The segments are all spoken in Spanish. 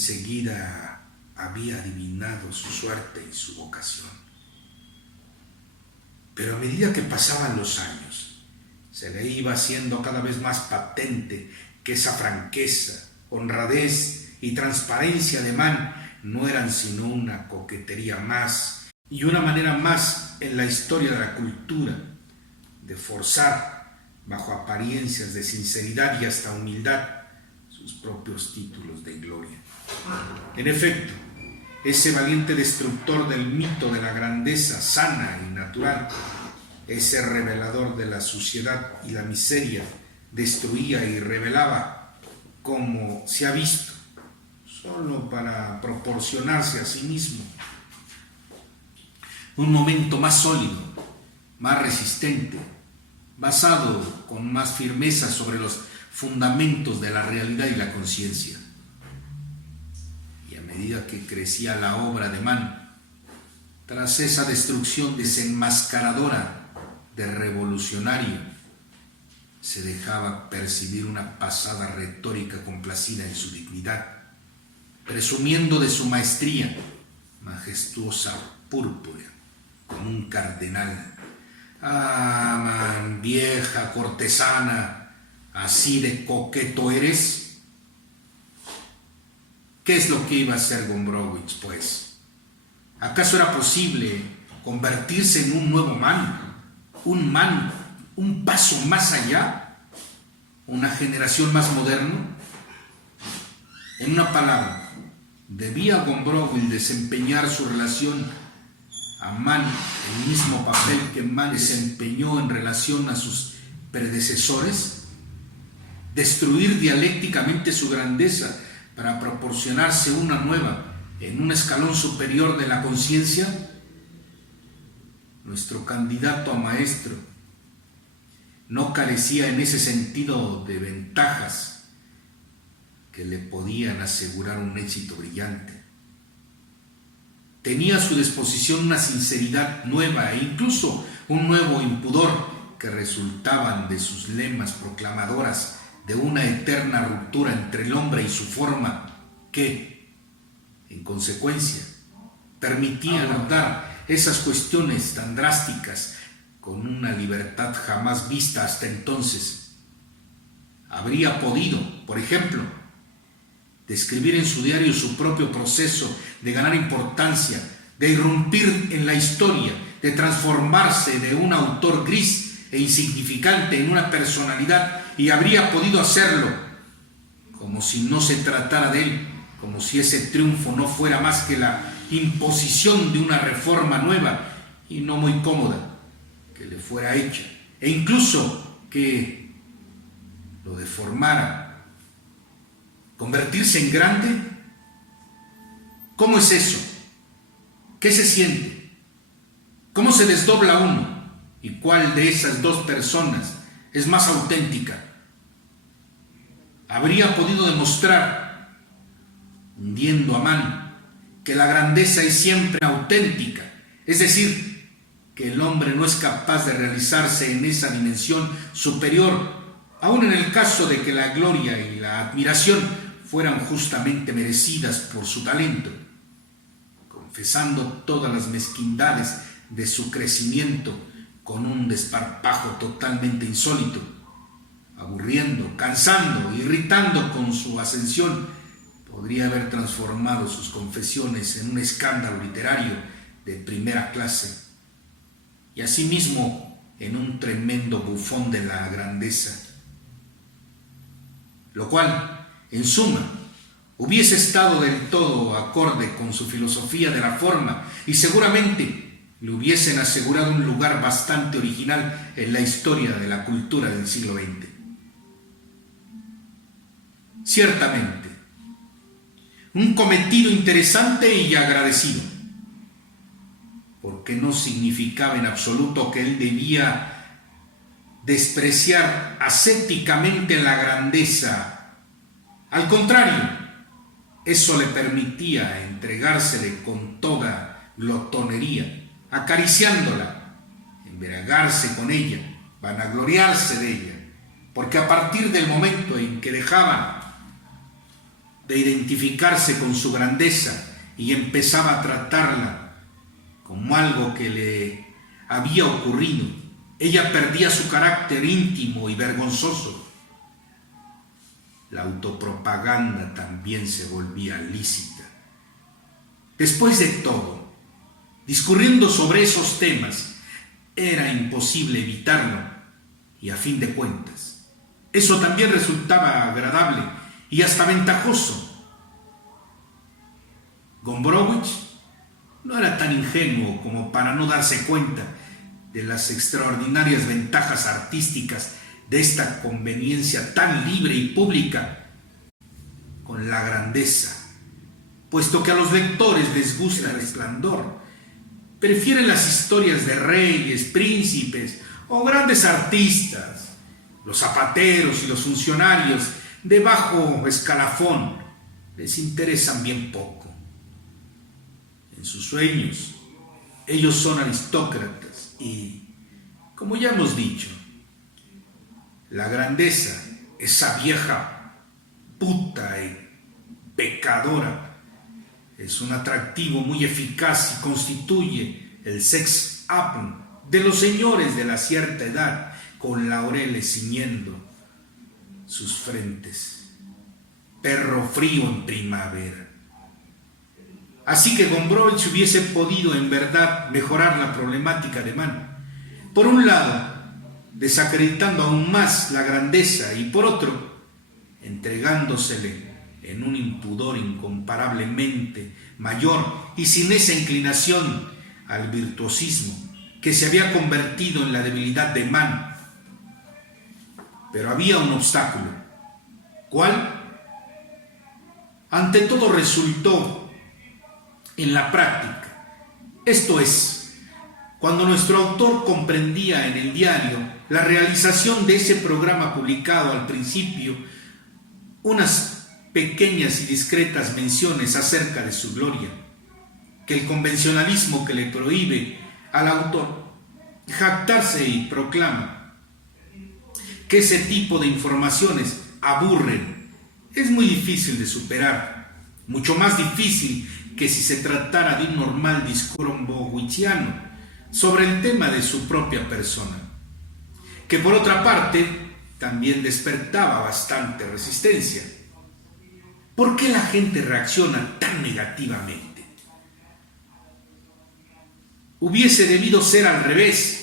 enseguida había adivinado su suerte y su vocación. Pero a medida que pasaban los años, se le iba haciendo cada vez más patente que esa franqueza, honradez y transparencia de Mann no eran sino una coquetería más y una manera más en la historia de la cultura de forzar, bajo apariencias de sinceridad y hasta humildad, sus propios títulos de gloria. En efecto, ese valiente destructor del mito de la grandeza sana y natural, ese revelador de la suciedad y la miseria, destruía y revelaba, como se ha visto, solo para proporcionarse a sí mismo un momento más sólido, más resistente, basado con más firmeza sobre los fundamentos de la realidad y la conciencia. Y a medida que crecía la obra de Mann, tras esa destrucción desenmascaradora de revolucionario, se dejaba percibir una pasada retórica complacida en su dignidad, presumiendo de su maestría, majestuosa, púrpura, como un cardenal. Ah, Mann, vieja cortesana, así de coqueto eres. ¿Qué es lo que iba a hacer Gombrowicz, pues? ¿Acaso era posible convertirse en un nuevo Mann? Un Mann, un paso más allá, una generación más moderna. En una palabra, ¿debía Gombrowicz desempeñar su relación a Mann el mismo papel que Mann desempeñó en relación a sus predecesores? ¿Destruir dialécticamente su grandeza para proporcionarse una nueva en un escalón superior de la conciencia? Nuestro candidato a maestro no carecía en ese sentido de ventajas que le podían asegurar un éxito brillante. Tenía a su disposición una sinceridad nueva e incluso un nuevo impudor que resultaban de sus lemas proclamadoras de una eterna ruptura entre el hombre y su forma que, en consecuencia, permitían abordar esas cuestiones tan drásticas con una libertad jamás vista hasta entonces. Habría podido, por ejemplo, describir en su diario su propio proceso de ganar importancia, de irrumpir en la historia, de transformarse de un autor gris e insignificante en una personalidad, y habría podido hacerlo como si no se tratara de él, como si ese triunfo no fuera más que la imposición de una reforma nueva y no muy cómoda que le fuera hecha, e incluso que lo deformara. ¿Convertirse en grande? ¿Cómo es eso? ¿Qué se siente? ¿Cómo se desdobla uno? ¿Y cuál de esas dos personas es más auténtica? Habría podido demostrar, hundiendo a Mann, que la grandeza es siempre auténtica, es decir, que el hombre no es capaz de realizarse en esa dimensión superior, aun en el caso de que la gloria y la admiración fueran justamente merecidas por su talento, confesando todas las mezquindades de su crecimiento con un desparpajo totalmente insólito, aburriendo, cansando, irritando con su ascensión. Podría haber transformado sus confesiones en un escándalo literario de primera clase y asimismo en un tremendo bufón de la grandeza, lo cual, en suma, hubiese estado del todo acorde con su filosofía de la forma y seguramente le hubiesen asegurado un lugar bastante original en la historia de la cultura del siglo XX. Ciertamente, un cometido interesante y agradecido, porque no significaba en absoluto que él debía despreciar ascéticamente la grandeza. Al contrario, eso le permitía entregársele con toda glotonería, acariciándola, embriagarse con ella, vanagloriarse de ella, porque a partir del momento en que dejaba de identificarse con su grandeza y empezaba a tratarla como algo que le había ocurrido, ella perdía su carácter íntimo y vergonzoso. La autopropaganda también se volvía lícita. Después de todo, discurriendo sobre esos temas, era imposible evitarlo y a fin de cuentas, eso también resultaba agradable y hasta ventajoso. Gombrowicz no era tan ingenuo como para no darse cuenta de las extraordinarias ventajas artísticas de esta conveniencia tan libre y pública con la grandeza, puesto que a los lectores les gusta el esplendor, prefieren las historias de reyes, príncipes o grandes artistas. Los zapateros y los funcionarios de bajo escalafón les interesan bien poco. En sus sueños, ellos son aristócratas y, como ya hemos dicho, la grandeza, esa vieja puta y pecadora, es un atractivo muy eficaz y constituye el sex appeal de los señores de la cierta edad, con laureles ciñendo sus frentes. Perro frío en primavera. Así que Gombrowicz hubiese podido en verdad mejorar la problemática de Mann. Por un lado, desacreditando aún más la grandeza y por otro, entregándosele en un impudor incomparablemente mayor y sin esa inclinación al virtuosismo que se había convertido en la debilidad de Mann. Pero había un obstáculo. ¿Cuál? Ante todo resultó en la práctica. Esto es, cuando nuestro autor comprendía en el diario la realización de ese programa publicado al principio, unas pequeñas y discretas menciones acerca de su gloria, que el convencionalismo que le prohíbe al autor jactarse y proclama que ese tipo de informaciones aburren, es muy difícil de superar, mucho más difícil que si se tratara de un normal discurso gombrowicziano sobre el tema de su propia persona, que por otra parte también despertaba bastante resistencia. ¿Por qué la gente reacciona tan negativamente? Hubiese debido ser al revés.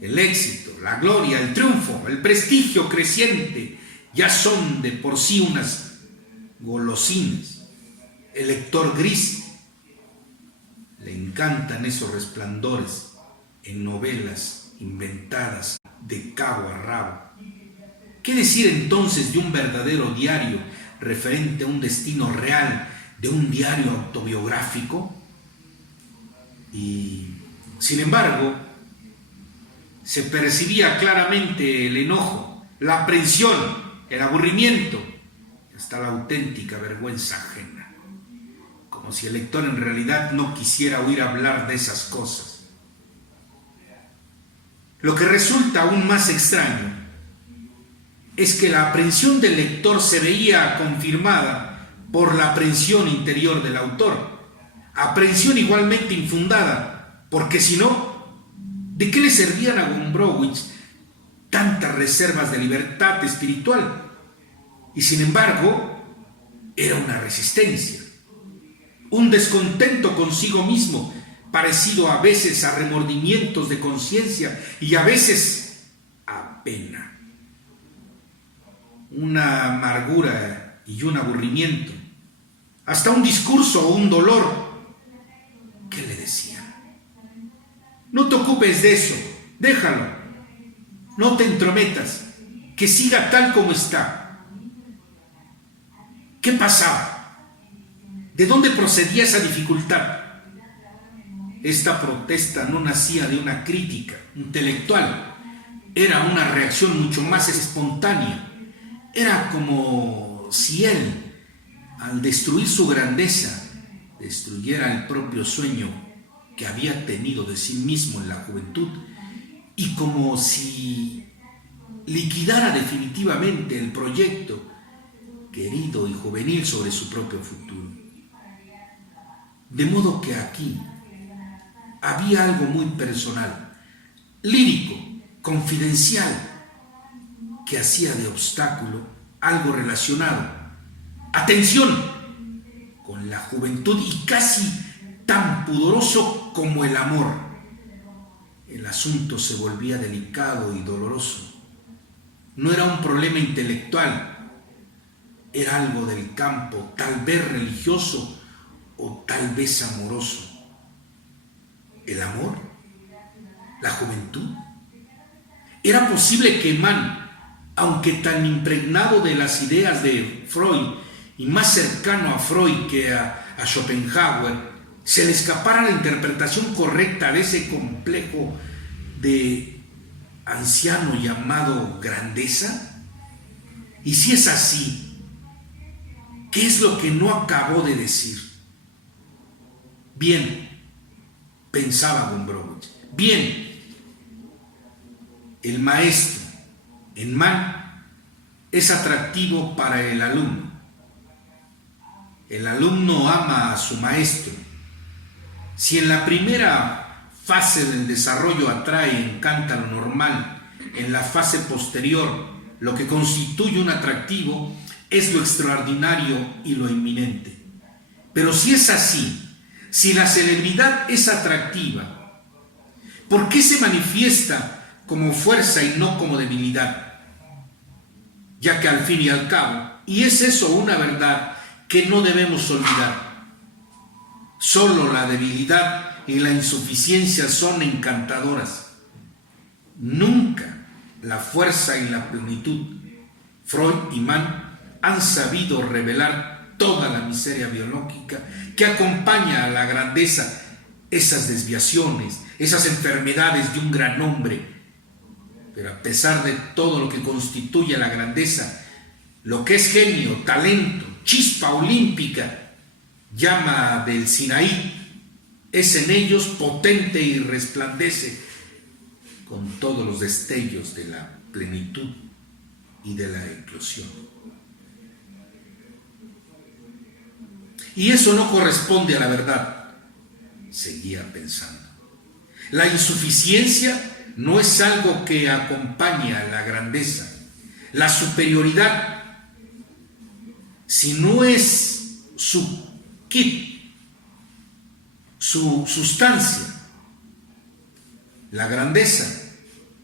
El éxito, la gloria, el triunfo, el prestigio creciente ya son de por sí unas golosinas. El lector gris le encantan esos resplandores en novelas inventadas de cabo a rabo. ¿Qué decir entonces de un verdadero diario referente a un destino real, de un diario autobiográfico? Y, sin embargo, se percibía claramente el enojo, la aprensión, el aburrimiento, hasta la auténtica vergüenza ajena, como si el lector en realidad no quisiera oír hablar de esas cosas. Lo que resulta aún más extraño es que la aprensión del lector se veía confirmada por la aprensión interior del autor, aprensión igualmente infundada, porque si no, ¿de qué le servían a Gombrowicz tantas reservas de libertad espiritual? Y sin embargo, era una resistencia, un descontento consigo mismo, parecido a veces a remordimientos de conciencia y a veces a pena, una amargura y un aburrimiento, hasta un discurso o un dolor. ¿Qué le decían? No te ocupes de eso, déjalo, no te entrometas, que siga tal como está. ¿Qué pasaba? ¿De dónde procedía esa dificultad? Esta protesta no nacía de una crítica intelectual, era una reacción mucho más espontánea. Era como si él, al destruir su grandeza, destruyera el propio sueño que había tenido de sí mismo en la juventud, y como si liquidara definitivamente el proyecto querido y juvenil sobre su propio futuro. De modo que aquí había algo muy personal, lírico, confidencial, que hacía de obstáculo algo relacionado, atención, con la juventud y casi tan pudoroso como el amor. El asunto se volvía delicado y doloroso. No era un problema intelectual, era algo del campo, tal vez religioso o tal vez amoroso. ¿El amor? ¿La juventud? Era posible que Mann, aunque tan impregnado de las ideas de Freud y más cercano a Freud que a Schopenhauer, se le escapara la interpretación correcta de ese complejo de anciano llamado grandeza. Y si es así, ¿qué es lo que no acabó de decir? Bien, pensaba Gombrowicz, bien, el maestro en Mann es atractivo para el alumno. El alumno ama a su maestro. Si en la primera fase del desarrollo atrae y encanta lo normal, en la fase posterior lo que constituye un atractivo es lo extraordinario y lo inminente. Pero si es así, si la celebridad es atractiva, ¿por qué se manifiesta como fuerza y no como debilidad? Ya que al fin y al cabo, y es eso una verdad que no debemos olvidar, solo la debilidad y la insuficiencia son encantadoras, nunca la fuerza y la plenitud. Freud y Mann han sabido revelar toda la miseria biológica que acompaña a la grandeza, esas desviaciones, esas enfermedades de un gran hombre. Pero a pesar de todo lo que constituye la grandeza, lo que es genio, talento, chispa olímpica, llama del Sinaí, es en ellos potente y resplandece con todos los destellos de la plenitud y de la eclosión. Y eso no corresponde a la verdad, seguía pensando. La insuficiencia no es algo que acompaña a la grandeza. La superioridad, si no es su kit, su sustancia, la grandeza,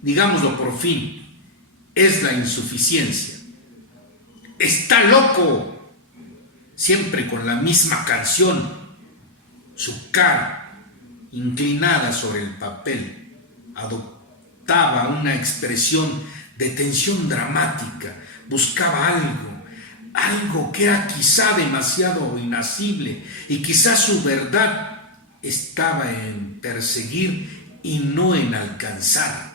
digámoslo por fin, es la insuficiencia. Está loco, siempre con la misma canción, su cara inclinada sobre el papel, adoptaba una expresión de tensión dramática, buscaba algo que era quizá demasiado inacible, y quizá su verdad estaba en perseguir y no en alcanzar.